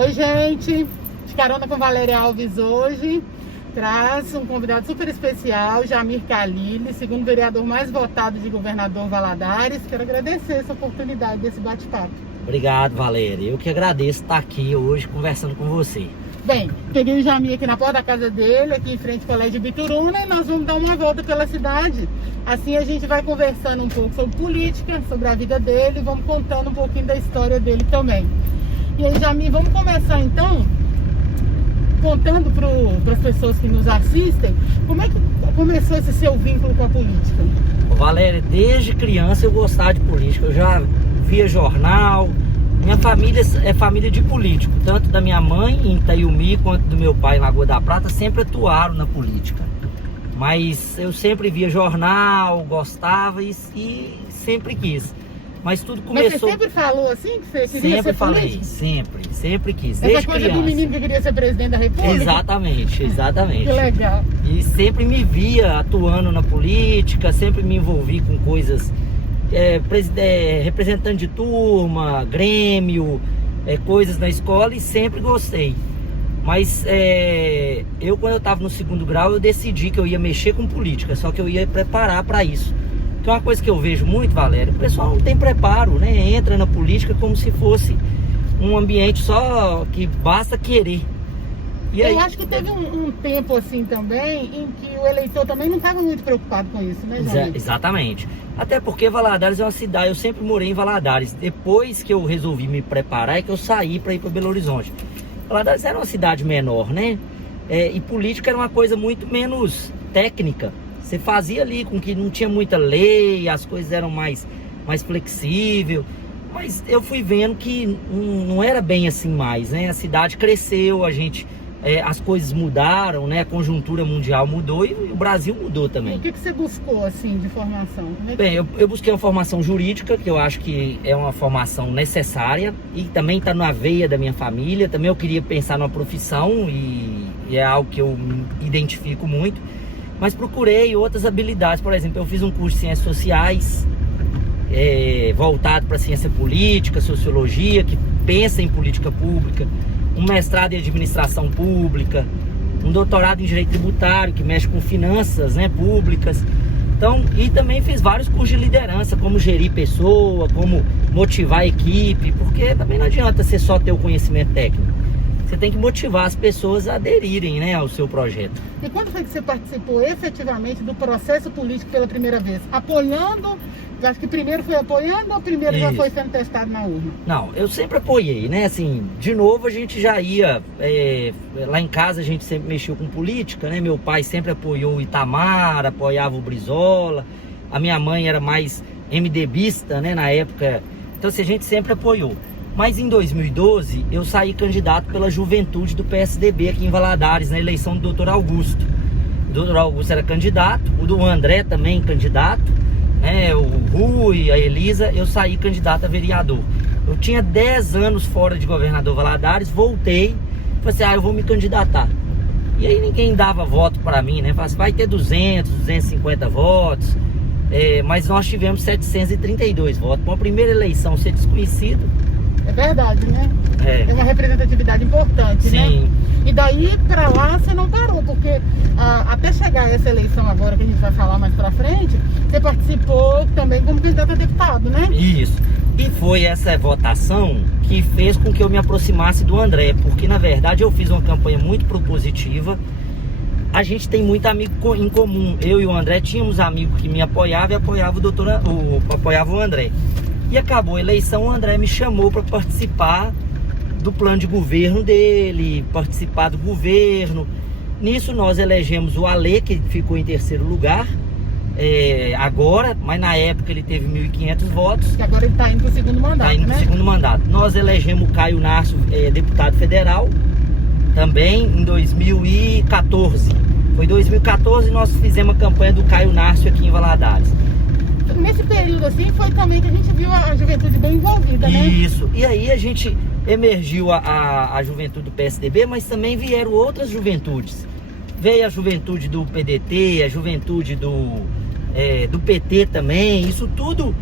Oi, gente, de carona com Valéria Alves hoje, traz um convidado super especial, Jamir Khalili, segundo vereador mais votado de Governador Valadares. Quero agradecer essa oportunidade desse bate-papo. Obrigado, Valéria. Eu que agradeço estar aqui hoje conversando com você. Bem, peguei o Jamir aqui na porta da casa dele, aqui em frente ao Colégio Bituruna, e nós vamos dar uma volta pela cidade. Assim a gente vai conversando um pouco sobre política, sobre a vida dele, vamos contando um pouquinho da história dele também. E aí, Jamir, vamos começar então contando para as pessoas que nos assistem, como é que começou esse seu vínculo com a política? Valéria, desde criança eu gostava de política, eu já via jornal. Minha família é família de político, tanto da minha mãe em Itaiumi quanto do meu pai em Lagoa da Prata, sempre atuaram na política. Mas eu sempre via jornal, gostava e sempre quis. Mas tudo começou... Mas você sempre falou assim que você queria sempre ser falei, político? sempre quis, Essa desde coisa criança. do menino que queria ser presidente da República? Exatamente. Que legal. E sempre me via atuando na política, sempre me envolvi com coisas, representante de turma, grêmio, coisas na escola e sempre gostei. Mas eu, quando eu estava no segundo grau, eu decidi que eu ia mexer com política, só que eu ia preparar para isso. Que é uma coisa que eu vejo muito, Valéria, o pessoal não tem preparo, né? Entra na política como se fosse um ambiente só que basta querer. E eu acho que teve um tempo assim também em que o eleitor também não estava muito preocupado com isso, né, Jamir? Exatamente. Até porque Valadares é uma cidade, eu sempre morei em Valadares. Depois que eu resolvi me preparar é que eu saí para ir para Belo Horizonte. Valadares era uma cidade menor, né? E política era uma coisa muito menos técnica. Você fazia ali com que não tinha muita lei, as coisas eram mais flexíveis. Mas eu fui vendo que não era bem assim mais, né? A cidade cresceu, as coisas mudaram, né? A conjuntura mundial mudou e o Brasil mudou também. E o que você buscou, assim, de formação? Bem, eu busquei uma formação jurídica, que eu acho que é uma formação necessária e também está na veia da minha família. Também eu queria pensar numa profissão e é algo que eu me identifico muito. Mas procurei outras habilidades. Por exemplo, eu fiz um curso de Ciências Sociais, voltado para ciência política, sociologia, que pensa em política pública, um mestrado em administração pública, um doutorado em direito tributário, que mexe com finanças, né, públicas. Então, e também fiz vários cursos de liderança, como gerir pessoa, como motivar a equipe, porque também não adianta você só ter o conhecimento técnico. Você tem que motivar as pessoas a aderirem, né, ao seu projeto. E quando foi que você participou efetivamente do processo político pela primeira vez? Apoiando? Eu acho que primeiro foi apoiando ou primeiro já foi sendo testado na urna? Não, eu sempre apoiei, né? Assim, de novo a gente já ia... lá em casa a gente sempre mexeu com política, né? Meu pai sempre apoiou o Itamar, apoiava o Brizola. A minha mãe era mais MDBista, né, na época. Então, assim, a gente sempre apoiou. Mas em 2012, eu saí candidato pela juventude do PSDB aqui em Valadares, na eleição do Dr. Augusto. O Dr. Augusto era candidato, o do André também candidato, né? O Rui, a Elisa, eu saí candidato a vereador. Eu tinha 10 anos fora de governador Valadares, voltei, falei assim, eu vou me candidatar. E aí ninguém dava voto para mim, né? Falei assim, vai ter 200, 250 votos, mas nós tivemos 732 votos. Para uma primeira eleição ser desconhecido... É verdade, né? É uma representatividade importante, sim, né? E daí pra lá você não parou, porque até chegar a essa eleição agora, que a gente vai falar mais pra frente, você participou também como candidato a deputado, né? Isso. E foi essa votação que fez com que eu me aproximasse do André, porque na verdade eu fiz uma campanha muito propositiva. A gente tem muito amigo em comum. Eu e o André tínhamos amigos que me apoiavam e apoiavam o André. E acabou a eleição, o André me chamou para participar do plano de governo dele, participar do governo. Nisso nós elegemos o Ale, que ficou em terceiro lugar, agora, mas na época ele teve 1.500 votos. Que agora ele está indo para o segundo mandato, Está indo para o segundo mandato. Nós elegemos o Caio Narso, deputado federal, também em 2014. Foi em 2014 nós fizemos a campanha do Caio Narso aqui em Valadares. Nesse período assim foi também que a gente viu a juventude bem envolvida, né? Isso, e aí a gente emergiu a juventude do PSDB, mas também vieram outras juventudes. Veio a juventude do PDT, a juventude do PT também, isso tudo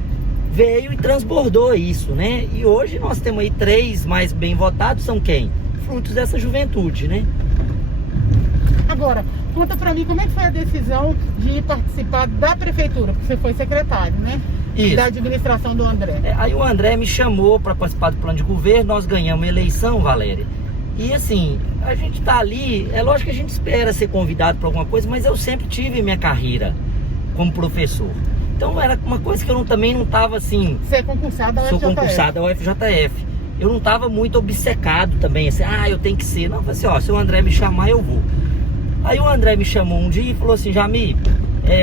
veio e transbordou isso, né? E hoje nós temos aí 3 mais bem votados, são quem? frutos dessa juventude, né? Agora, conta pra mim como é que foi a decisão de participar da prefeitura, porque você foi secretário, né? Isso. Da administração do André. Aí o André me chamou para participar do plano de governo, nós ganhamos a eleição, Valéria. E assim, a gente tá ali, é lógico que a gente espera ser convidado para alguma coisa, mas eu sempre tive minha carreira como professor. Então era uma coisa que eu também não estava assim... Você é concursado ao FJF. Sou concursado ao FJF. Eu não estava muito obcecado também, assim, eu tenho que ser. Não, eu falei assim, ó, se o André me chamar, eu vou. Aí o André me chamou um dia e falou assim, Jamil,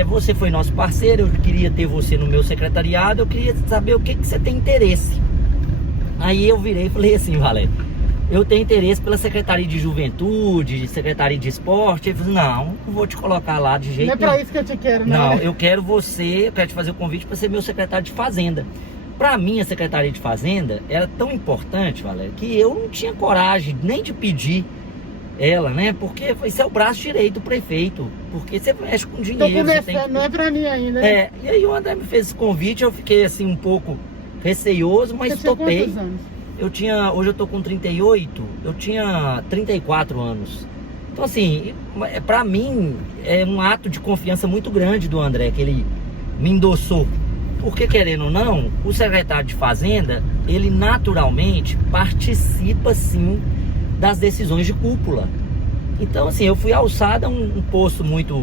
você foi nosso parceiro, eu queria ter você no meu secretariado, eu queria saber o que você tem interesse. Aí eu virei e falei assim, Valéria, eu tenho interesse pela Secretaria de Juventude, Secretaria de Esporte. Ele falou, não vou te colocar lá de jeito nenhum. Não é pra isso que eu te quero, não. Não, eu quero te fazer o convite para ser meu secretário de Fazenda. Para mim, a Secretaria de Fazenda era tão importante, Valéria, que eu não tinha coragem nem de pedir ela, né? Porque isso é o braço direito do prefeito. Porque você mexe com dinheiro. Tô conversando, não é pra mim ainda, né? E aí o André me fez esse convite, eu fiquei assim um pouco receioso, mas você topei. Tinha quantos anos? Hoje eu tô com 38, eu tinha 34 anos. Então assim, pra mim é um ato de confiança muito grande do André, que ele me endossou. Porque querendo ou não, o secretário de Fazenda, ele naturalmente participa sim das decisões de cúpula. Então assim, eu fui alçado a um posto muito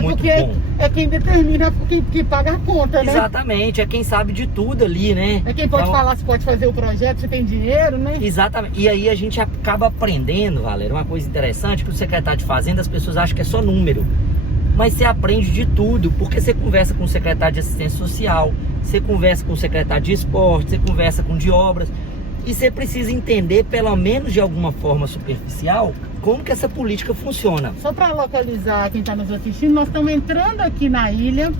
porque bom. É quem determina, que paga a conta, né? Exatamente, é quem sabe de tudo ali, né? É quem pode falar se pode fazer o projeto, se tem dinheiro, né? Exatamente, e aí a gente acaba aprendendo, Valéria, uma coisa interessante, que o secretário de Fazenda, as pessoas acham que é só número. Mas você aprende de tudo, porque você conversa com o secretário de Assistência Social, você conversa com o secretário de Esporte, você conversa com o de Obras, e você precisa entender, pelo menos de alguma forma superficial, como que essa política funciona. Só para localizar quem está nos assistindo, nós estamos entrando aqui na ilha,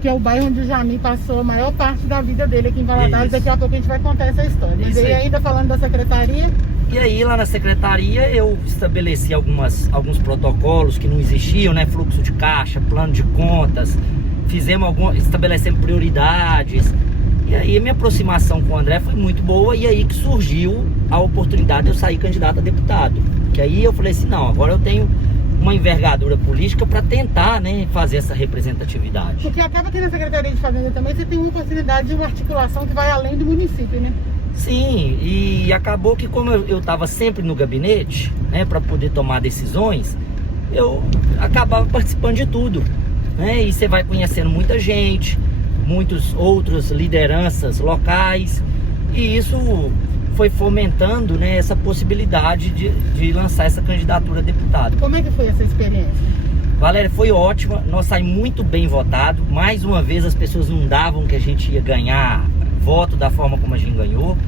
que é o bairro onde o Jamil passou a maior parte da vida dele aqui em Valadares. Daqui a pouco a gente vai contar essa história. Mas aí, ainda falando da secretaria... E aí lá na secretaria eu estabeleci alguns protocolos que não existiam, né? Fluxo de caixa, plano de contas, estabelecemos prioridades. E aí a minha aproximação com o André foi muito boa, e aí que surgiu a oportunidade de eu sair candidato a deputado. Que aí eu falei assim, não, agora eu tenho uma envergadura política para tentar, né, fazer essa representatividade. Porque acaba que na Secretaria de Fazenda também você tem uma oportunidade de uma articulação que vai além do município, né? Sim, e acabou que como eu estava sempre no gabinete, né, para poder tomar decisões, eu acabava participando de tudo, né? E você vai conhecendo muita gente, muitas outras lideranças locais, e isso foi fomentando, né, essa possibilidade de lançar essa candidatura a deputado. Como é que foi essa experiência? Valéria, foi ótima, nós saímos muito bem votados. Mais uma vez as pessoas não davam que a gente ia ganhar voto da forma como a gente ganhou.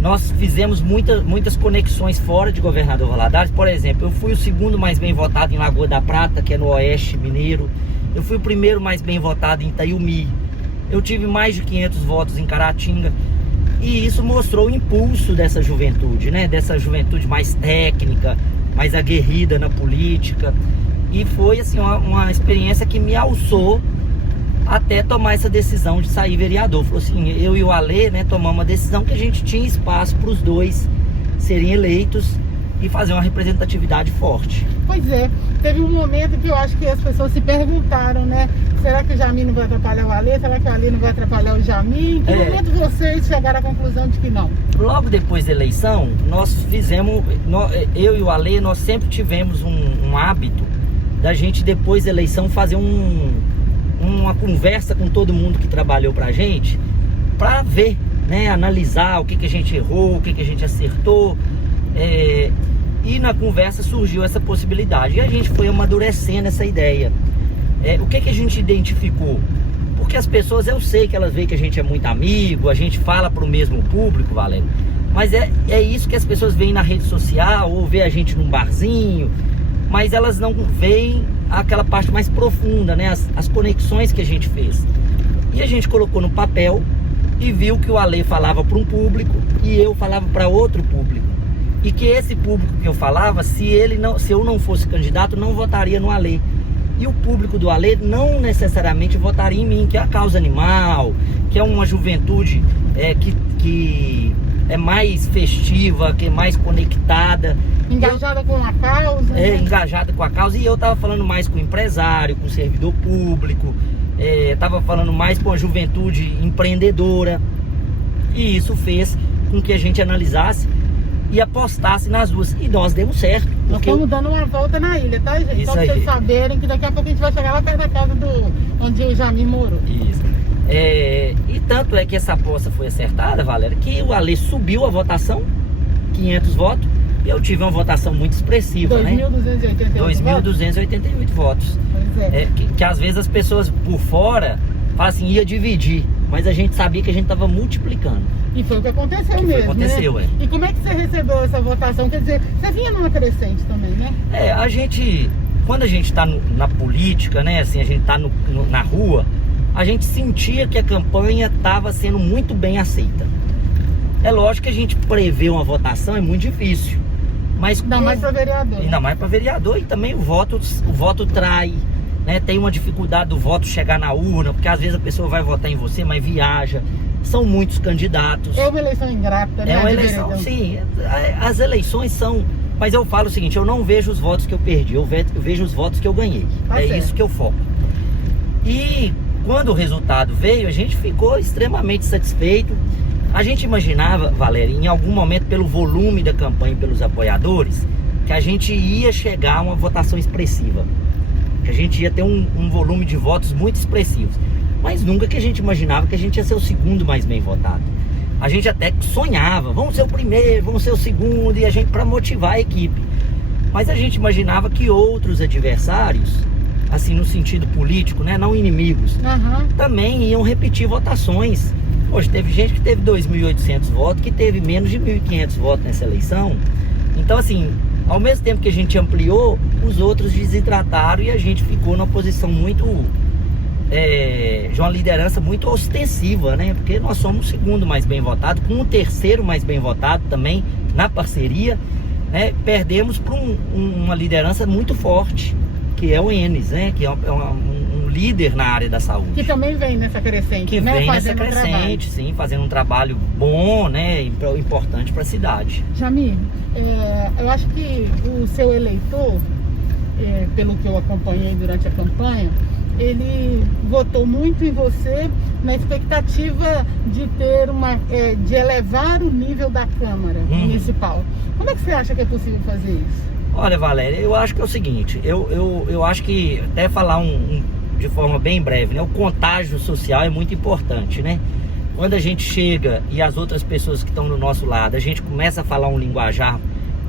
Nós fizemos muitas conexões fora de Governador Valadares. Por exemplo, eu fui o segundo mais bem votado em Lagoa da Prata, que é no Oeste Mineiro. Eu fui o primeiro mais bem votado em Itaiumi. Eu tive mais de 500 votos em Caratinga. E isso mostrou o impulso dessa juventude, né? Dessa juventude mais técnica, mais aguerrida na política. E foi assim uma experiência que me alçou até tomar essa decisão de sair vereador. Falou assim, eu e o Alê, né, tomamos uma decisão que a gente tinha espaço para os dois serem eleitos e fazer uma representatividade forte. Pois é, teve um momento que eu acho que as pessoas se perguntaram, né? Será que o Jamil não vai atrapalhar o Alê? Será que o Alê não vai atrapalhar o Jamil? Em que momento vocês chegaram à conclusão de que não? Logo depois da eleição, eu e o Alê, nós sempre tivemos um hábito da gente, depois da eleição, fazer uma conversa com todo mundo que trabalhou pra gente, pra ver, né, analisar o que a gente errou, o que a gente acertou, e na conversa surgiu essa possibilidade, e a gente foi amadurecendo essa ideia. O que a gente identificou? Porque as pessoas, eu sei que elas veem que a gente é muito amigo, a gente fala pro mesmo público, Valéria, mas é isso que as pessoas veem na rede social, ou vê a gente num barzinho, mas elas não veem aquela parte mais profunda, né? As conexões que a gente fez. E a gente colocou no papel e viu que o Alê falava para um público e eu falava para outro público. E que esse público que eu falava, se eu não fosse candidato, não votaria no Alê. E o público do Alê não necessariamente votaria em mim, que é a causa animal, que é uma juventude que é mais festiva, que é mais conectada. Engajada com a causa. É, engajada com a causa. E eu tava falando mais com o empresário, com o servidor público, tava falando mais com a juventude empreendedora. E isso fez com que a gente analisasse e apostasse nas duas. E nós demos certo. Nós estamos dando uma volta na ilha, tá, gente? Só pra vocês saberem que daqui a pouco a gente vai chegar lá perto da casa onde o Jamir morou. Isso. E tanto é que essa aposta foi acertada, Valéria, que o Ale subiu a votação, 500 votos, e eu tive uma votação muito expressiva, 2.288 votos. Pois é. Que às vezes as pessoas por fora falam assim, ia dividir, mas a gente sabia que a gente estava multiplicando. E foi o que aconteceu mesmo, aconteceu, né? E como é que você recebeu essa votação? Quer dizer, você vinha numa crescente também, né? Quando a gente está na política, né, assim, a gente está na rua, a gente sentia que a campanha estava sendo muito bem aceita. É lógico que a gente prever uma votação é muito difícil. Mas ainda mais para vereador. Ainda mais para vereador, e também o voto trai, né? Tem uma dificuldade do voto chegar na urna, porque às vezes a pessoa vai votar em você, mas viaja. São muitos candidatos. É uma eleição ingrata, né? É uma eleição, sim. As eleições são... Mas eu falo o seguinte, eu não vejo os votos que eu perdi, eu vejo os votos que eu ganhei. Isso que eu foco. E quando o resultado veio, a gente ficou extremamente satisfeito. A gente imaginava, Valéria, em algum momento, pelo volume da campanha e pelos apoiadores, que a gente ia chegar a uma votação expressiva. Que a gente ia ter um volume de votos muito expressivos. Mas nunca que a gente imaginava que a gente ia ser o segundo mais bem votado. A gente até sonhava, vamos ser o primeiro, vamos ser o segundo, e a gente para motivar a equipe. Mas a gente imaginava que outros adversários, assim no sentido político, né, não inimigos, também iam repetir votações. Hoje teve gente que teve 2.800 votos, que teve menos de 1.500 votos nessa eleição. Então assim, ao mesmo tempo que a gente ampliou, os outros desidrataram e a gente ficou numa posição muito... de uma liderança muito ostensiva, né? Porque nós somos o segundo mais bem votado, com o terceiro mais bem votado também na parceria, né? Perdemos para uma liderança muito forte, que é o Enes, né? Que é um líder na área da saúde. Que também vem nessa crescente, que né? Vem nessa crescente, sim, fazendo um trabalho bom, né? Importante para a cidade. Jamir, eu acho que o seu eleitor, pelo que eu acompanhei durante a campanha, ele votou muito em você na expectativa de ter de elevar o nível da Câmara Municipal. Como é que você acha que é possível fazer isso? Olha, Valéria, eu acho que é o seguinte, eu acho que, até falar de forma bem breve, né? O contágio social é muito importante, né? Quando a gente chega e as outras pessoas que estão do nosso lado, a gente começa a falar um linguajar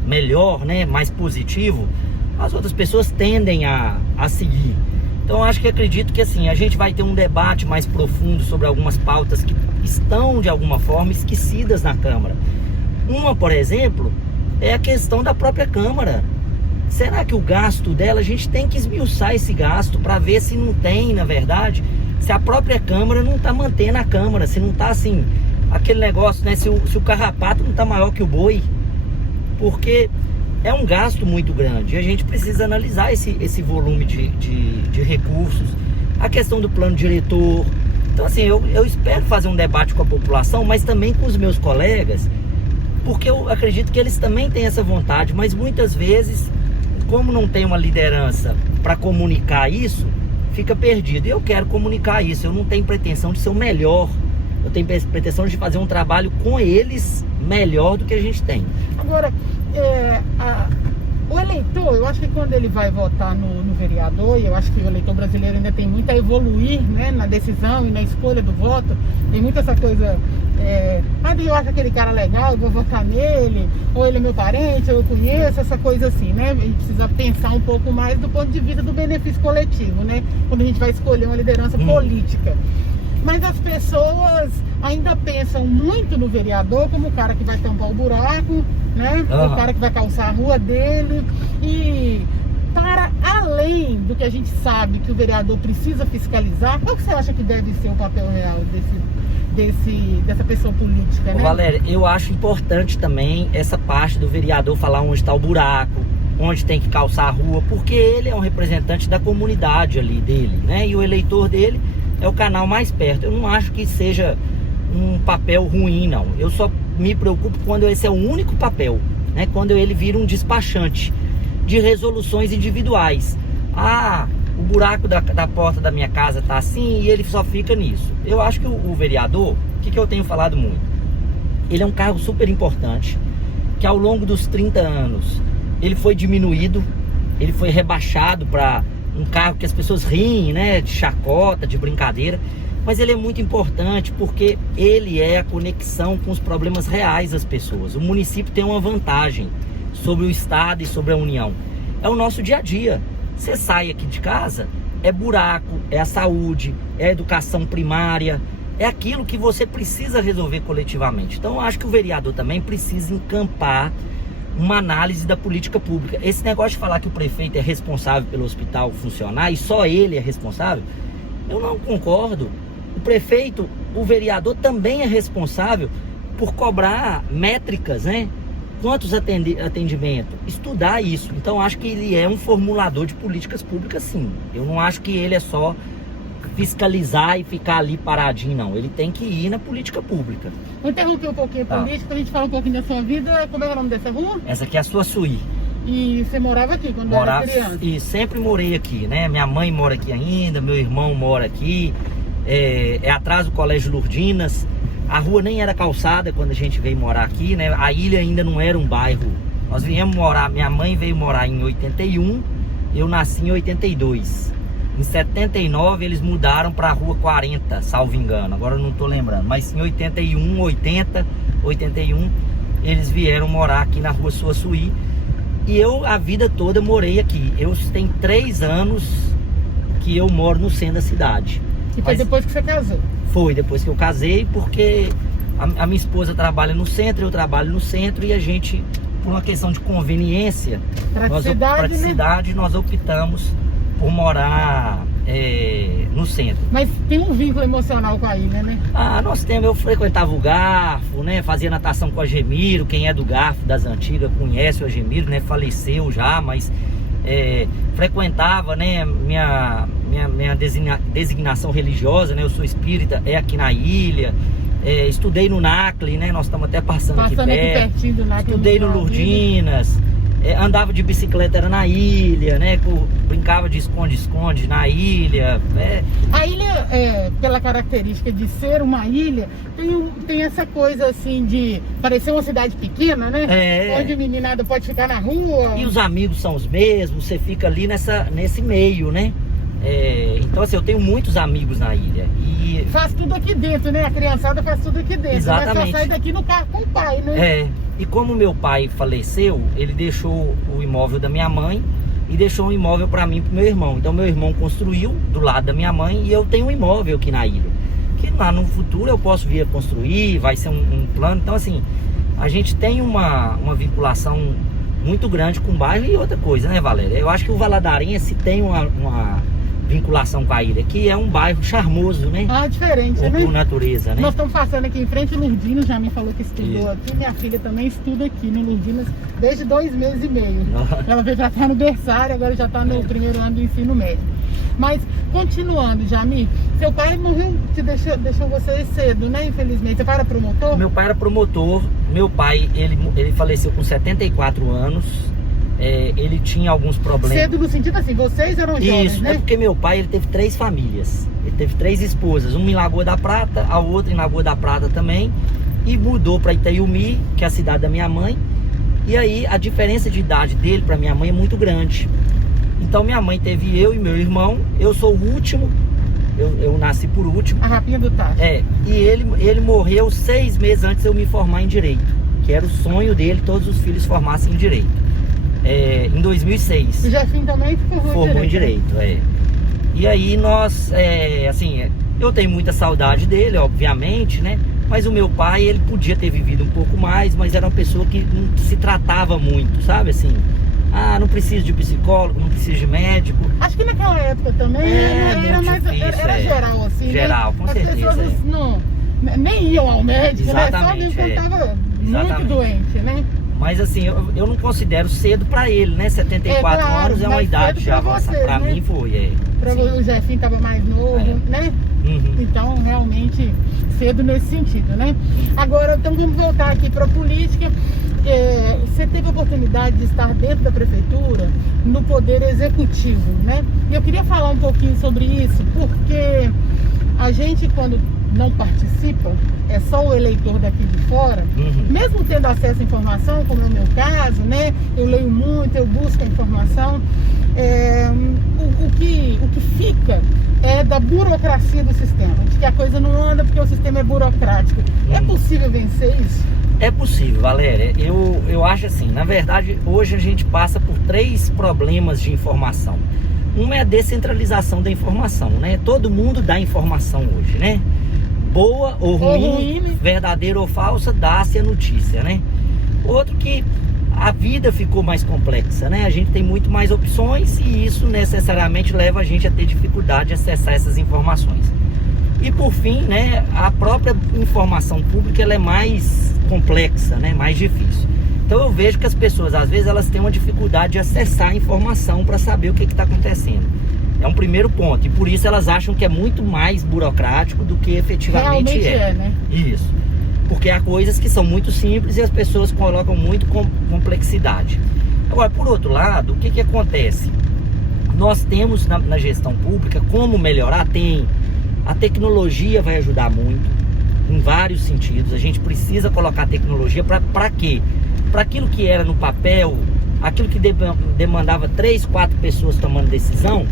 melhor, né? Mais positivo, as outras pessoas tendem a seguir. Então acredito que assim, a gente vai ter um debate mais profundo sobre algumas pautas que estão de alguma forma esquecidas na Câmara. Uma, por exemplo, é a questão da própria Câmara. Será que o gasto dela, a gente tem que esmiuçar esse gasto para ver se não tem, na verdade, se a própria Câmara não está mantendo a Câmara, se não está assim, aquele negócio, né, se o carrapato não está maior que o boi, porque é um gasto muito grande e a gente precisa analisar esse volume de recursos, a questão do plano diretor. Então assim, eu espero fazer um debate com a população, mas também com os meus colegas, porque eu acredito que eles também têm essa vontade, mas muitas vezes, como não tem uma liderança para comunicar isso, fica perdido. E eu quero comunicar isso, eu não tenho pretensão de ser o melhor, eu tenho pretensão de fazer um trabalho com eles melhor do que a gente tem. Agora, o eleitor, eu acho que quando ele vai votar no vereador, e eu acho que o eleitor brasileiro ainda tem muito a evoluir, né, na decisão e na escolha do voto, tem muito essa coisa, eu acho aquele cara legal, eu vou votar nele, ou ele é meu parente, ou eu conheço, essa coisa assim, né? A gente precisa pensar um pouco mais do ponto de vista do benefício coletivo, né? Quando a gente vai escolher uma liderança política. Mas as pessoas ainda pensam muito no vereador como o cara que vai tampar o buraco, né? O cara que vai calçar a rua dele. E para além do que a gente sabe que o vereador precisa fiscalizar, qual que você acha que deve ser o papel real dessa pessoa política, né? Valéria, eu acho importante também essa parte do vereador falar onde está o buraco, onde tem que calçar a rua, porque ele é um representante da comunidade ali dele, né? E o eleitor dele é o canal mais perto. Eu não acho que seja um papel ruim, não. Eu só me preocupo quando esse é o único papel, né? Quando ele vira um despachante de resoluções individuais. Ah, o buraco da porta da minha casa tá assim e ele só fica nisso. Eu acho que o vereador, o que eu tenho falado muito? Ele é um cargo super importante, que ao longo dos 30 anos ele foi diminuído, ele foi rebaixado para um cargo que as pessoas riem, né, de chacota, de brincadeira, mas ele é muito importante porque ele é a conexão com os problemas reais das pessoas. O município tem uma vantagem sobre o Estado e sobre a União. É o nosso dia a dia. Você sai aqui de casa, é buraco, é a saúde, é a educação primária, é aquilo que você precisa resolver coletivamente. Então eu acho que o vereador também precisa encampar uma análise da política pública. Esse negócio de falar que o prefeito é responsável pelo hospital funcionar e só ele é responsável, eu não concordo. O prefeito, o vereador também é responsável por cobrar métricas, né? Quantos atendimentos? Estudar isso. Então acho que ele é um formulador de políticas públicas, sim. Eu não acho que ele é só fiscalizar e ficar ali paradinho, não. Ele tem que ir na política pública. Vou interromper um pouquinho a política, a gente fala um pouquinho da sua vida. Como é o nome dessa rua? Essa aqui é a Suaçuí. E você morava aqui quando era criança? E sempre morei aqui, né? Minha mãe mora aqui ainda, meu irmão mora aqui. É atrás do Colégio Lourdinas. A rua nem era calçada quando a gente veio morar aqui, né? A ilha ainda não era um bairro. Nós viemos morar, minha mãe veio morar em 81, eu nasci em 82. Em 79 eles mudaram para a rua 40, salvo engano, agora eu não tô lembrando. Mas em 81, 80, 81, eles vieram morar aqui na rua Suaçuí. E eu a vida toda morei aqui. Eu tenho 3 anos que eu moro no centro da cidade. E foi depois que você casou? Foi depois que eu casei, porque a minha esposa trabalha no centro, eu trabalho no centro e a gente, por uma questão de conveniência, praticidade, nós optamos por morar no centro. Mas tem um vínculo emocional com a ilha, né? Ah, nós temos, eu frequentava o Garfo, né? Fazia natação com o Agemiro, quem é do Garfo das antigas conhece o Agemiro, né? Faleceu já, mas frequentava, né? Minha designação religiosa, né? Eu sou espírita, é aqui na ilha. Estudei no NACLE, né? Nós estamos até passando aqui pertinho do NACLE. Estudei no Lourdinas. Andava de bicicleta, era na ilha, né? Brincava de esconde-esconde na ilha. A ilha, pela característica de ser uma ilha, tem essa coisa assim de parecer uma cidade pequena, né? Onde a meninada pode ficar na rua. E os amigos são os mesmos, você fica ali nesse meio, né? Então assim, eu tenho muitos amigos na ilha. E faz tudo aqui dentro, né? A criançada faz tudo aqui dentro. Exatamente. Mas só sai daqui no carro com o pai, né? E como meu pai faleceu, ele deixou o imóvel da minha mãe e deixou um imóvel para mim e pro meu irmão. Então meu irmão construiu do lado da minha mãe e eu tenho um imóvel aqui na ilha. Que lá no futuro eu posso vir a construir, vai ser um plano. Então assim, a gente tem uma vinculação muito grande com o bairro. E outra coisa, né, Valéria? Eu acho que o Valadarense tem uma vinculação com a ilha, que é um bairro charmoso, né? Diferente, né? Por natureza, né? Nós estamos passando aqui em frente ao Lourdinas, já me falou que estudou aqui. Minha filha também estuda aqui no Lourdinas desde 2 meses e meio. Ela já está no berçário, agora já está no primeiro ano do ensino médio. Mas, continuando, Jamil, seu pai morreu, deixou você cedo, né? Infelizmente. Seu pai era promotor? Meu pai era promotor. Meu pai, ele faleceu com 74 anos. Ele tinha alguns problemas. Cedo no sentido assim, vocês eram jovens, Isso, né? porque meu pai, ele teve 3 famílias. Ele teve 3 esposas, uma em Lagoa da Prata, a outra em Lagoa da Prata também. E mudou para Itaiumi, que é a cidade da minha mãe. E aí a diferença de idade dele para minha mãe é muito grande. Então minha mãe teve eu e meu irmão. Eu sou o último, eu nasci por último. A rapinha do Tacho. E ele morreu 6 meses antes de eu me formar em Direito. Que era o sonho dele, todos os filhos formassem em Direito. Em 2006. O Jefinho também formou em Direito. E aí nós, assim, eu tenho muita saudade dele, obviamente, né? Mas o meu pai, ele podia ter vivido um pouco mais, mas era uma pessoa que não se tratava muito, sabe? Assim, não preciso de psicólogo, não preciso de médico. Acho que naquela época também era mais difícil, era geral, assim, geral, né? com certeza. As pessoas nem iam ao médico, exatamente, né? Só quando estava muito doente, né? Mas assim, eu não considero cedo pra ele, né? 74 anos é uma idade já avançada. Pra mim foi, O Jefinho tava mais novo, né? Uhum. Então, realmente, cedo nesse sentido, né? Agora, então vamos voltar aqui para a política. Você teve a oportunidade de estar dentro da prefeitura, no poder executivo, né? E eu queria falar um pouquinho sobre isso, porque a gente, quando não participa, é só o eleitor daqui de fora, mesmo tendo acesso à informação, como é o meu caso, né? Eu leio muito, eu busco a informação. O que fica é da burocracia do sistema, de que a coisa não anda porque o sistema é burocrático. É possível vencer isso? É possível, Valéria. Eu acho assim, na verdade, hoje a gente passa por 3 problemas de informação. Um é a descentralização da informação, né? Todo mundo dá informação hoje, né? Boa ou ruim, verdadeira ou falsa, dá-se a notícia, né? Outro que a vida ficou mais complexa, né? A gente tem muito mais opções e isso necessariamente leva a gente a ter dificuldade de acessar essas informações. E por fim, né, a própria informação pública ela é mais complexa, né? Mais difícil. Então eu vejo que as pessoas, às vezes, elas têm uma dificuldade de acessar a informação para saber o que está acontecendo. É um primeiro ponto. E por isso elas acham que é muito mais burocrático do que efetivamente realmente é, né? Isso. Porque há coisas que são muito simples e as pessoas colocam muito complexidade. Agora, por outro lado, o que acontece? Nós temos na gestão pública como melhorar? A tecnologia vai ajudar muito, em vários sentidos. A gente precisa colocar tecnologia para quê? Para aquilo que era no papel, aquilo que demandava 3, 4 pessoas tomando decisão,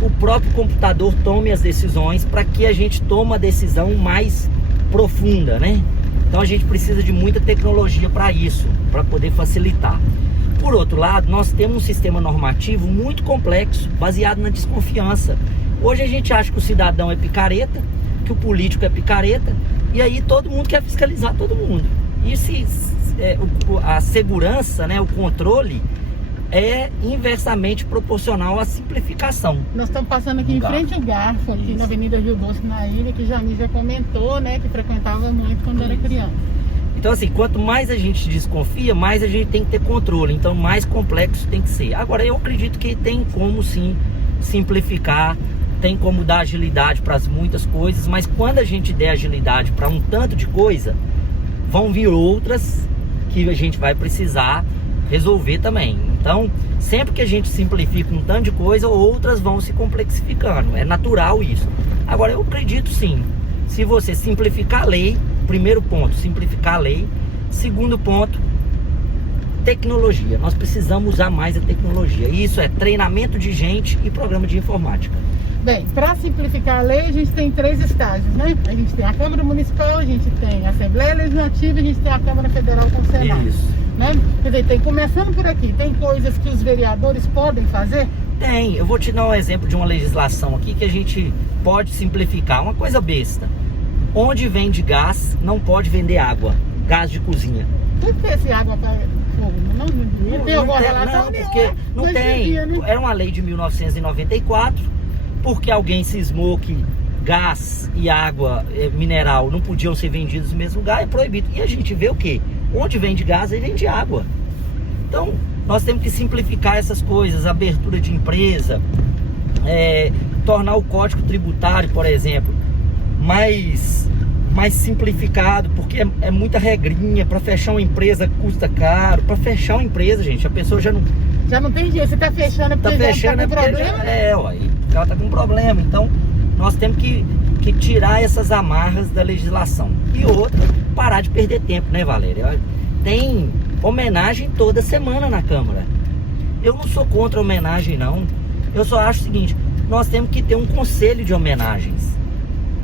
o próprio computador tome as decisões para que a gente tome a decisão mais profunda, né? Então a gente precisa de muita tecnologia para isso, para poder facilitar. Por outro lado, nós temos um sistema normativo muito complexo, baseado na desconfiança. Hoje a gente acha que o cidadão é picareta, que o político é picareta, e aí todo mundo quer fiscalizar todo mundo. E a segurança, né, o controle é inversamente proporcional à simplificação. Nós estamos passando aqui em frente ao Garfo, aqui na Avenida Rio Doce, na ilha, que Jamil já comentou, né, que frequentava muito quando era criança. Então assim, quanto mais a gente desconfia, mais a gente tem que ter controle, então mais complexo tem que ser. Agora eu acredito que tem como sim simplificar, tem como dar agilidade para muitas coisas, mas quando a gente der agilidade para um tanto de coisa, vão vir outras que a gente vai precisar resolver também. Então, sempre que a gente simplifica um tanto de coisa, outras vão se complexificando. É natural isso. Agora, eu acredito sim, se você simplificar a lei, primeiro ponto, simplificar a lei. Segundo ponto, tecnologia. Nós precisamos usar mais a tecnologia. Isso é treinamento de gente e programa de informática. Bem, para simplificar a lei, a gente tem 3 estágios, né? A gente tem a Câmara Municipal, a gente tem a Assembleia Legislativa e a gente tem a Câmara Federal com o Senado. Isso. Né? Quer dizer, começando por aqui, tem coisas que os vereadores podem fazer? Tem. Eu vou te dar um exemplo de uma legislação aqui que a gente pode simplificar. Uma coisa besta. Onde vende gás, não pode vender água. Gás de cozinha. Por que esse água para fogo? Não tem alguma relação? Não, porque não tem. Devia, né? Era uma lei de 1994, porque alguém cismou que gás e água mineral não podiam ser vendidos no mesmo lugar, é proibido. E a gente vê o quê? Onde vende gás, aí vende água. Então, nós temos que simplificar essas coisas, abertura de empresa, tornar o código tributário, por exemplo, mais simplificado, porque é muita regrinha. Para fechar uma empresa custa caro. Para fechar uma empresa, gente, a pessoa já não tem dinheiro. Você está fechando porque já está com problema? Ela está com problema. Então, nós temos que tirar essas amarras da legislação. E outra, parar de perder tempo, né, Valéria? Tem homenagem toda semana na Câmara. Eu não sou contra homenagem, não. Eu só acho o seguinte, nós temos que ter um conselho de homenagens.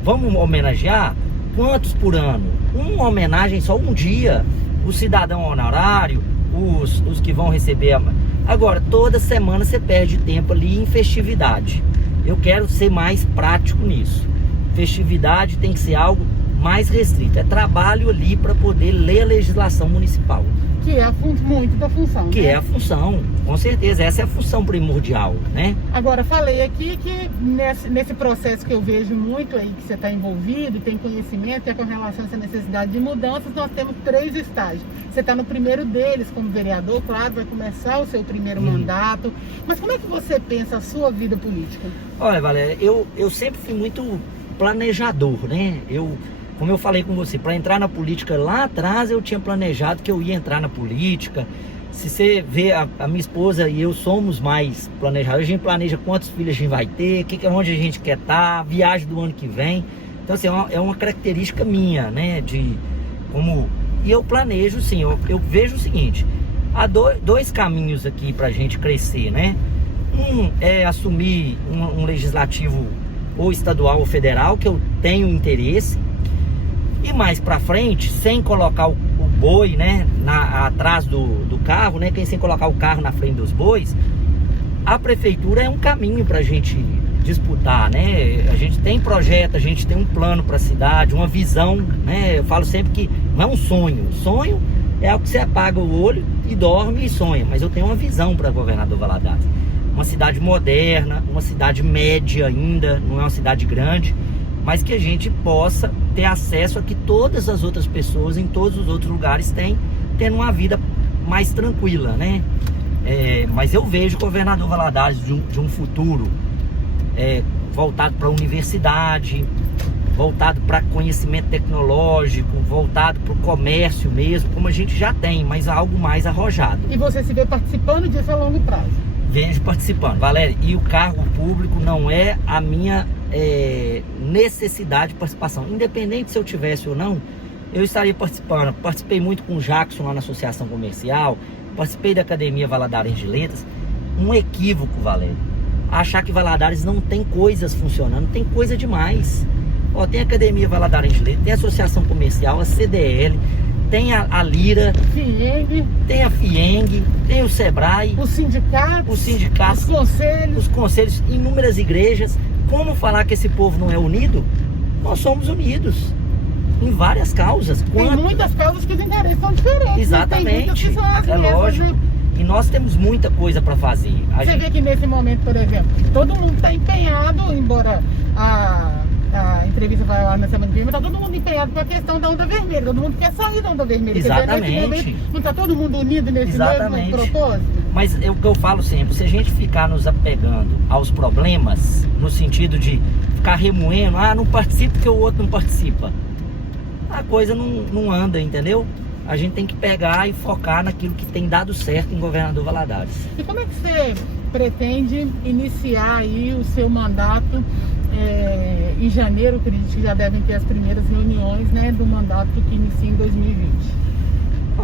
Vamos homenagear? Quantos por ano? Uma homenagem só um dia. O cidadão honorário, os que vão receber. Agora, toda semana você perde tempo ali em festividade. Eu quero ser mais prático nisso. Festividade tem que ser algo mais restrito. É trabalho ali para poder ler a legislação municipal. Que é muito da função, Que né? é a função, com certeza, essa é a função primordial, né? Agora, falei aqui que nesse processo que eu vejo muito aí, que você está envolvido, tem conhecimento, é com relação a essa necessidade de mudanças, nós temos 3 estágios. Você está no primeiro deles como vereador, claro, vai começar o seu primeiro mandato, mas como é que você pensa a sua vida política? Olha, Valéria, eu sempre fui muito planejador, né? Como eu falei com você, para entrar na política lá atrás, eu tinha planejado que eu ia entrar na política. Se você vê, a minha esposa e eu somos mais planejados. A gente planeja quantos filhos a gente vai ter, onde a gente quer estar, viagem do ano que vem. Então, assim, é uma característica minha, né? E eu planejo, sim, eu vejo o seguinte, há dois caminhos aqui para a gente crescer, né? Um é assumir um legislativo ou estadual ou federal, que eu tenho interesse. E mais pra frente, sem colocar o boi, né, atrás do carro, né, sem colocar o carro na frente dos bois, a prefeitura é um caminho pra gente disputar, né? A gente tem projeto, a gente tem um plano para a cidade, uma visão, né? Eu falo sempre que não é um sonho. Sonho é algo que você apaga o olho e dorme e sonha, mas eu tenho uma visão para Governador Valadares. Uma cidade moderna, uma cidade média ainda, não é uma cidade grande, mas que a gente possa ter acesso a que todas as outras pessoas em todos os outros lugares tendo uma vida mais tranquila, né? Mas eu vejo o Governador Valadares de um futuro voltado para a universidade, voltado para conhecimento tecnológico, voltado para o comércio mesmo, como a gente já tem, mas algo mais arrojado. E você se vê participando disso a longo prazo? Vejo participando, Valéria, e o cargo público não é a minha necessidade de participação. Independente se eu tivesse ou não, eu estaria participando. Participei muito com o Jackson lá na Associação Comercial, participei da Academia Valadares de Letras. Um equívoco, Valéria, achar que Valadares não tem coisas funcionando, tem coisa demais. Tem a Academia Valadares de Letras, tem a Associação Comercial, a CDL, tem a Lira, tem a FIENG, tem o Sebrae, os sindicatos, os conselhos, inúmeras igrejas. Como falar que esse povo não é unido? Nós somos unidos em várias causas. Tem muitas causas que os interesses são diferentes. Exatamente, é lógico. E nós temos muita coisa para fazer. Você vê que nesse momento, por exemplo, todo mundo está empenhado, embora a entrevista vai lá na semana que vem, mas está todo mundo empenhado com a questão da onda vermelha. Todo mundo quer sair da onda vermelha. Exatamente. Momento, não está todo mundo unido nesse mesmo propósito? Mas é o que eu falo sempre, se a gente ficar nos apegando aos problemas, no sentido de ficar remoendo, não participa porque o outro não participa, a coisa não anda, entendeu? A gente tem que pegar e focar naquilo que tem dado certo em Governador Valadares. E como é que você pretende iniciar aí o seu mandato? Em janeiro, acredito que já devem ter as primeiras reuniões, né, do mandato que inicia em 2020.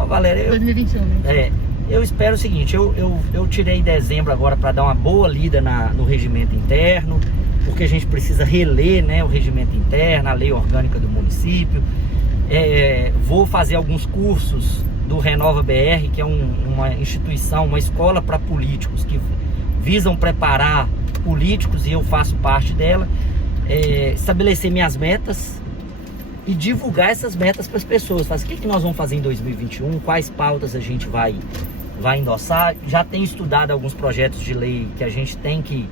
Valéria, 2021, né? Eu espero o seguinte, eu tirei dezembro agora para dar uma boa lida no regimento interno, porque a gente precisa reler, né, o regimento interno, a lei orgânica do município. Vou fazer alguns cursos do Renova BR, que é uma instituição, uma escola para políticos que visam preparar políticos, e eu faço parte dela. Estabelecer minhas metas e divulgar essas metas para as pessoas. O que nós vamos fazer em 2021, quais pautas a gente vai endossar. Já tenho estudado alguns projetos de lei que a gente tem que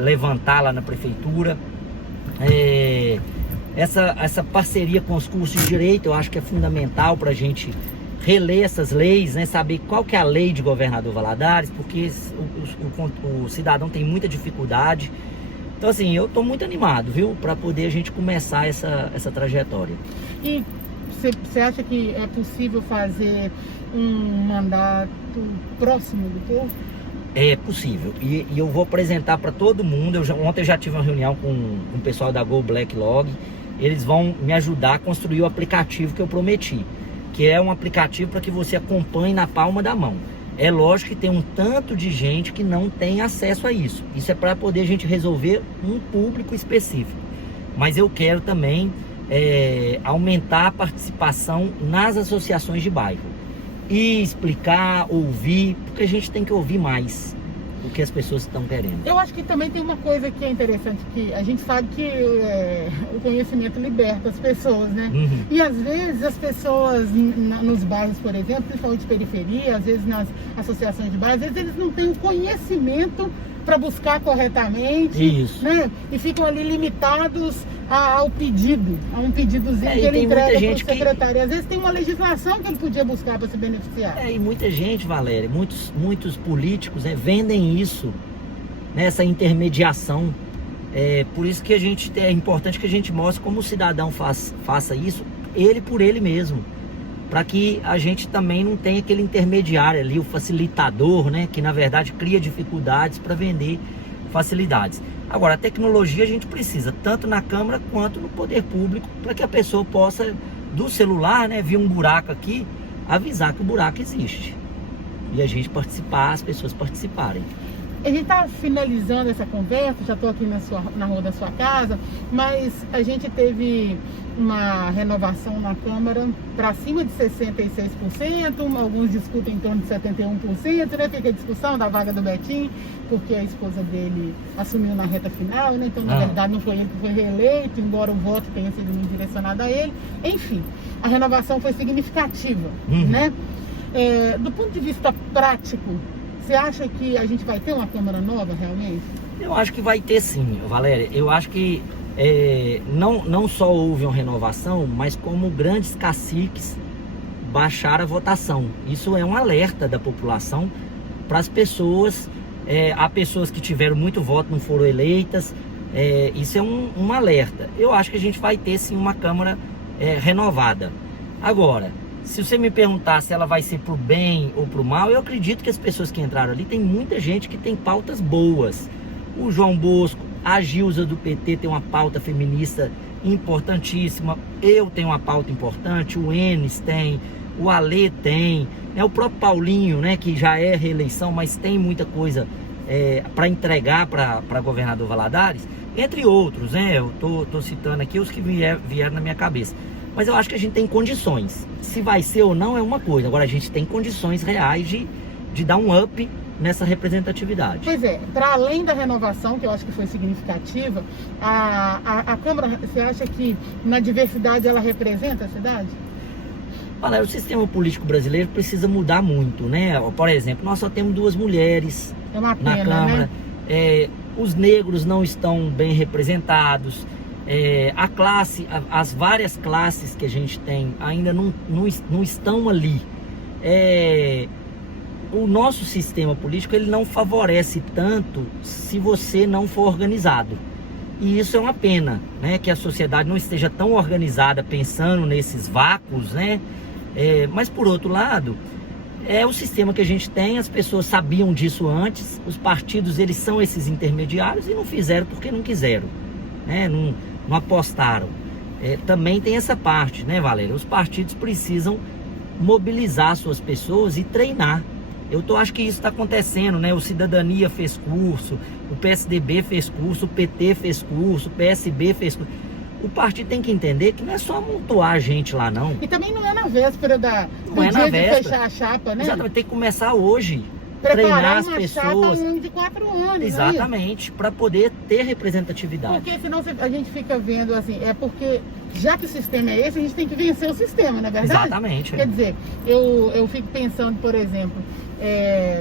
levantar lá na prefeitura. Essa parceria com os cursos de direito, eu acho que é fundamental para a gente reler essas leis, né? Saber qual que é a lei de Governador Valadares, porque o cidadão tem muita dificuldade. Então, assim, eu estou muito animado, viu? Para poder a gente começar essa trajetória. E você acha que é possível fazer um mandato próximo do povo? É possível. E eu vou apresentar para todo mundo. Ontem eu já tive uma reunião com o pessoal da Go Black Log. Eles vão me ajudar a construir o aplicativo que eu prometi, que é um aplicativo para que você acompanhe na palma da mão. É lógico que tem um tanto de gente que não tem acesso a isso. Isso é para poder a gente resolver um público específico. Mas eu quero também aumentar a participação nas associações de bairro. E explicar, ouvir, porque a gente tem que ouvir mais. o que as pessoas estão querendo. Eu acho que também tem uma coisa que é interessante, que a gente sabe que o conhecimento liberta as pessoas, né? E às vezes as pessoas nos bairros, por exemplo, principalmente de periferia, às vezes nas associações de bairros, às vezes eles não têm o conhecimento para buscar corretamente, Isso. né? E ficam ali limitados ao pedido, a um pedidozinho que ele entrega para o secretário. Às vezes tem uma legislação que ele podia buscar para se beneficiar. E muita gente, Valéria, muitos políticos, né, vendem isso, né, essa intermediação. Por isso que é importante que a gente mostre como o cidadão faça isso, ele por ele mesmo. Para que a gente também não tenha aquele intermediário ali, o facilitador, né, que na verdade cria dificuldades para vender facilidades. Agora, a tecnologia a gente precisa, tanto na Câmara quanto no poder público, para que a pessoa possa, do celular, né, ver um buraco aqui, avisar que o buraco existe. E a gente participar, as pessoas participarem. A gente está finalizando essa conversa, já estou aqui na rua da sua casa, mas a gente teve uma renovação na Câmara para cima de 66%, alguns discutem em torno de 71%, né? Fica a discussão da vaga do Betinho, porque a esposa dele assumiu na reta final, né? Então, na verdade, não foi ele que foi reeleito, embora o voto tenha sido muito direcionado a ele. Enfim, a renovação foi significativa, né? Do ponto de vista prático, você acha que a gente vai ter uma Câmara nova, realmente? Eu acho que vai ter sim, Valéria. Eu acho que não só houve uma renovação, mas como grandes caciques baixaram a votação. Isso é um alerta da população para as pessoas. Há pessoas que tiveram muito voto, não foram eleitas. Isso é um alerta. Eu acho que a gente vai ter sim uma Câmara renovada. Agora, se você me perguntar se ela vai ser pro bem ou pro mal, eu acredito que as pessoas que entraram ali, tem muita gente que tem pautas boas. O João Bosco, a Gilza do PT tem uma pauta feminista importantíssima, eu tenho uma pauta importante, o Enes tem, o Alê tem, o próprio Paulinho, né, que já é reeleição, mas tem muita coisa para entregar para governador Valadares, entre outros, né? Eu tô citando aqui os que vieram na minha cabeça. Mas eu acho que a gente tem condições. Se vai ser ou não é uma coisa. Agora a gente tem condições reais de dar um up nessa representatividade. Pois para além da renovação, que eu acho que foi significativa, a Câmara, você acha que na diversidade ela representa a cidade? Olha, o sistema político brasileiro precisa mudar muito, né? Por exemplo, nós só temos 2 mulheres na Câmara. Né? Os negros não estão bem representados. As várias classes que a gente tem ainda não estão ali. O nosso sistema político ele não favorece tanto se você não for organizado. E isso é uma pena, né? Que a sociedade não esteja tão organizada pensando nesses vácuos, né? Mas por outro lado, é o sistema que a gente tem, as pessoas sabiam disso antes, os partidos eles são esses intermediários e não fizeram porque não quiseram, né? Não apostaram. Também tem essa parte, né, Valéria? Os partidos precisam mobilizar suas pessoas e treinar. Acho que isso está acontecendo, né? O Cidadania fez curso, o PSDB fez curso, o PT fez curso, o PSB fez curso. O partido tem que entender que não é só amontoar a gente lá, não. E também não é na véspera do dia de fechar a chapa, né? Exatamente, tem que começar hoje. Preparar as pessoas chapa de 4 anos. Exatamente, para poder ter representatividade. Porque senão a gente fica vendo assim, porque já que o sistema é esse, a gente tem que vencer o sistema, não é verdade? Exatamente. Quer dizer, eu fico pensando, por exemplo,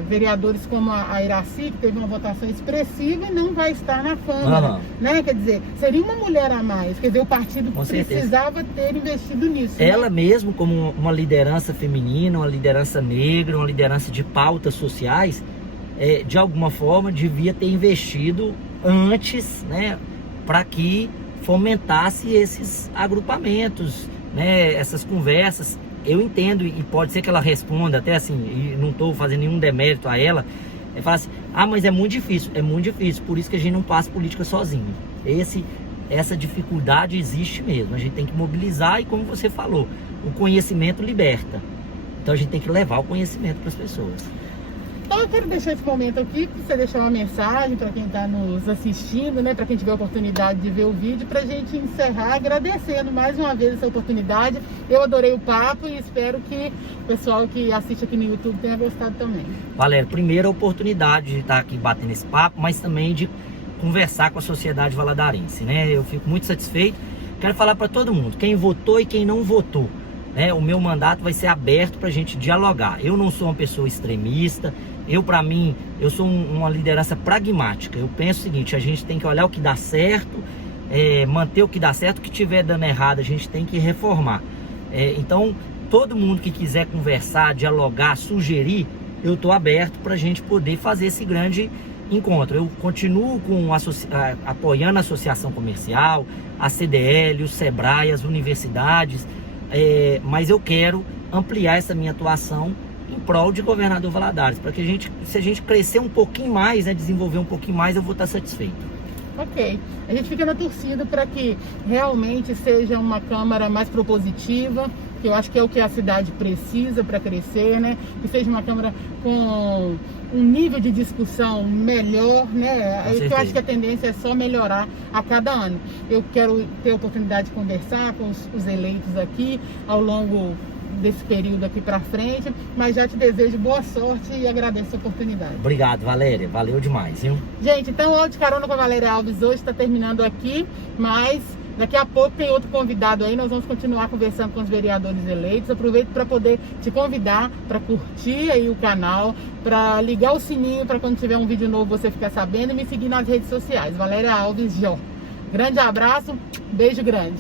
vereadores como a Iraci, que teve uma votação expressiva e não vai estar na Câmara, né? Quer dizer, seria uma mulher a mais, quer dizer, o partido precisava ter investido nisso. Ela mesmo, como uma liderança feminina, uma liderança negra, uma liderança de pautas sociais, de alguma forma devia ter investido antes, né? Para que fomentasse esses agrupamentos, né? Essas conversas. Eu entendo, e pode ser que ela responda até assim, e não estou fazendo nenhum demérito a ela, fala assim, mas é muito difícil, por isso que a gente não passa política sozinho. Essa dificuldade existe mesmo, a gente tem que mobilizar e, como você falou, o conhecimento liberta. Então a gente tem que levar o conhecimento para as pessoas. Então eu quero deixar esse momento aqui para você deixar uma mensagem para quem está nos assistindo, né? Para quem tiver a oportunidade de ver o vídeo, para a gente encerrar agradecendo mais uma vez essa oportunidade. Eu adorei o papo e espero que o pessoal que assiste aqui no YouTube tenha gostado também. Valéria, primeiro a oportunidade de estar aqui batendo esse papo, mas também de conversar com a sociedade valadarense, né? Eu fico muito satisfeito. Quero falar para todo mundo, quem votou e quem não votou, né? O meu mandato vai ser aberto para a gente dialogar. Eu não sou uma pessoa extremista. Para mim, eu sou uma liderança pragmática. Eu penso o seguinte, a gente tem que olhar o que dá certo, manter o que dá certo, o que tiver dando errado, a gente tem que reformar. Então, todo mundo que quiser conversar, dialogar, sugerir, eu estou aberto para a gente poder fazer esse grande encontro. Eu continuo apoiando a associação comercial, a CDL, o Sebrae, as universidades, mas eu quero ampliar essa minha atuação em prol de Governador Valadares, para que se a gente crescer um pouquinho mais, né, desenvolver um pouquinho mais, eu vou estar satisfeito. Ok, a gente fica na torcida para que realmente seja uma Câmara mais propositiva, que eu acho que é o que a cidade precisa para crescer, né? Que seja uma Câmara com um nível de discussão melhor, né? Eu acho que a tendência é só melhorar a cada ano. Eu quero ter a oportunidade de conversar com os eleitos aqui ao longo desse período aqui para frente, mas já te desejo boa sorte e agradeço a oportunidade. Obrigado, Valéria, valeu demais, viu? Gente, então o Áudio de Carona com a Valéria Alves hoje está terminando aqui, mas daqui a pouco tem outro convidado aí, nós vamos continuar conversando com os vereadores eleitos. Aproveito para poder te convidar para curtir aí o canal, para ligar o sininho para quando tiver um vídeo novo você ficar sabendo e me seguir nas redes sociais, Valéria Alves Jó. Grande abraço, beijo grande.